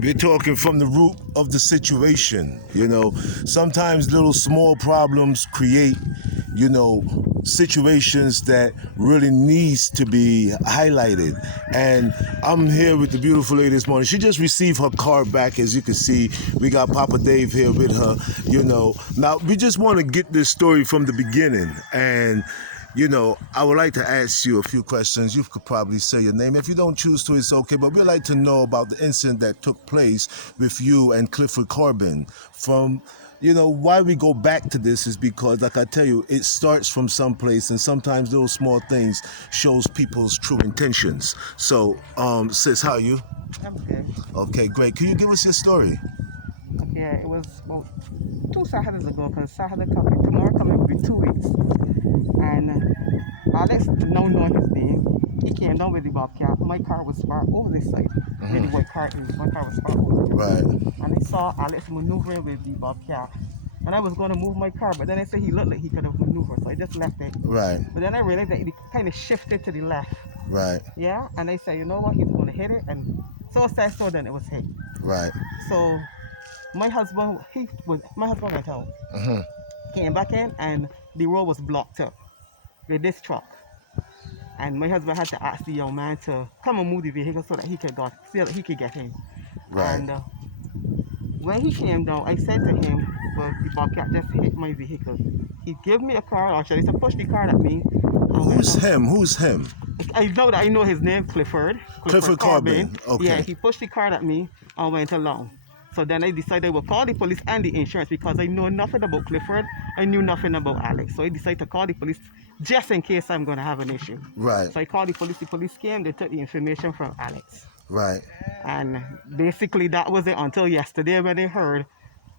We're talking from the root of the situation. Sometimes little small problems create, situations that really needs to be highlighted. And I'm here with the beautiful lady this morning. She just received her car back, as you can see. We got Papa Dave here with her. Now we just want to get this story from the beginning. And I would like to ask you a few questions. You could probably say your name. If you don't choose to, it's okay. But we'd like to know about the incident that took place with you and Clifford Corbin. Why we go back to this is because, like I tell you, it starts from someplace, and sometimes those small things shows people's true intentions. So, sis, how are you? I'm good. Okay, great. Can you give us your story? Yeah, it was about 2 Saturdays ago, because tomorrow coming will be 2 weeks. And Alex, now knowing his name, he came down with the Bobcat. My car was parked over this side. Where the white car is. My car was parked over there. Right. And I saw Alex maneuvering with the Bobcat. And I was going to move my car, but then I said he looked like he could have maneuvered, so I just left it. Right. But then I realized that he kind of shifted to the left. Right. Yeah, and I said, you know what, he's going to hit it. And so I said, so then it was hit. Right. So my husband went out, came back in, and the road was blocked up with this truck. And my husband had to ask the young man to come and move the vehicle so that he could get in. Right. And when he came down, I said to him, well, the Bobcat just hit my vehicle. He gave me a card, or should I say, push the card at me. Who's him? I know his name, Clifford. Clifford Corbin. Okay. Yeah, he pushed the card at me and went along. So then I decided I would call the police and the insurance, because I know nothing about Clifford. I knew nothing about Alex. So I decided to call the police just in case I'm going to have an issue. Right. So I called the police. The police came. They took the information from Alex. Right. And basically that was it until yesterday, when they heard,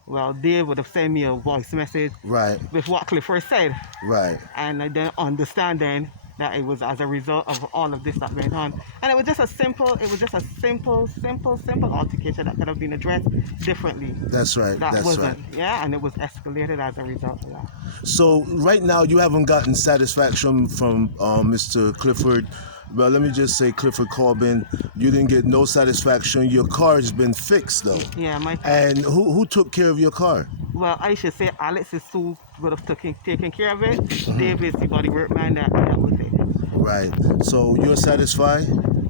well, Dave would have sent me a voice message Right. with what Clifford said. Right. And I then understand then that it was as a result of all of this that went on. And it was just a simple altercation that could have been addressed differently. That's right. That That's wasn't. right. Yeah, and it was escalated as a result of that. So right now you haven't gotten satisfaction from Mr. Clifford. Well, let me just say, Clifford Corbin, you didn't get no satisfaction. Your car has been fixed, though. Yeah, my car. And who took care of your car? Well, I should say Alex is who would have taken care of it. Dave is the body work man that was it. Right. So you're satisfied?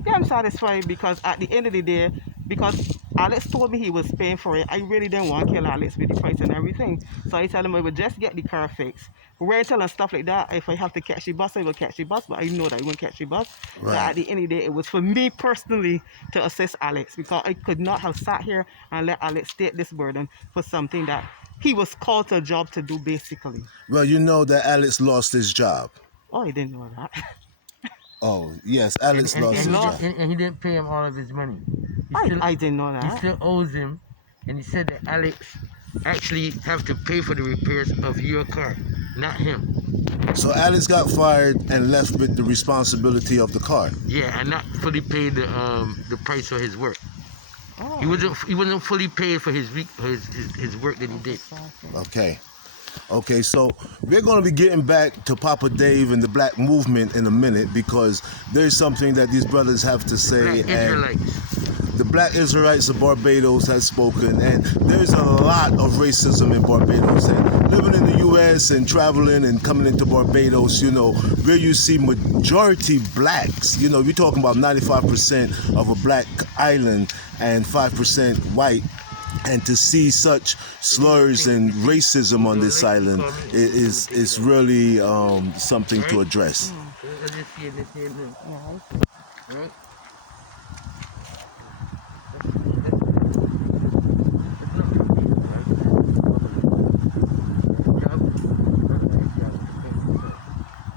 Yeah, I'm satisfied, because at the end of the day, because Alex told me he was paying for it, I really didn't want to kill Alex with the price and everything. So I told him I would just get the car fixed. Rental and stuff like that, if I have to catch the bus, I will catch the bus, but I know that I won't catch the bus. Right. So at the end of the day, it was for me personally to assist Alex, because I could not have sat here and let Alex take this burden for something that he was called to a job to do, basically. Well, you know that Alex lost his job. Oh, I didn't know that. Oh, yes, Alex lost his job. And he didn't pay him all of his money. I didn't know He that. still owes him, and he said that Alex actually have to pay for the repairs of your car, not him. So Alex got fired and left with the responsibility of the car. Yeah, and not fully paid the price for his work. Oh. He wasn't fully paid for his work that he did. Okay, so we're going to be getting back to Papa Dave and the black movement in a minute, because there's something that these brothers have to say. Black Israelites. The Black Israelites of Barbados has spoken, and there's a lot of racism in Barbados. And living in the U.S. and traveling and coming into Barbados, where you see majority blacks, you're talking about 95% of a black island and 5% white. And to see such slurs and racism on this island is really something to address. Let's see. Right?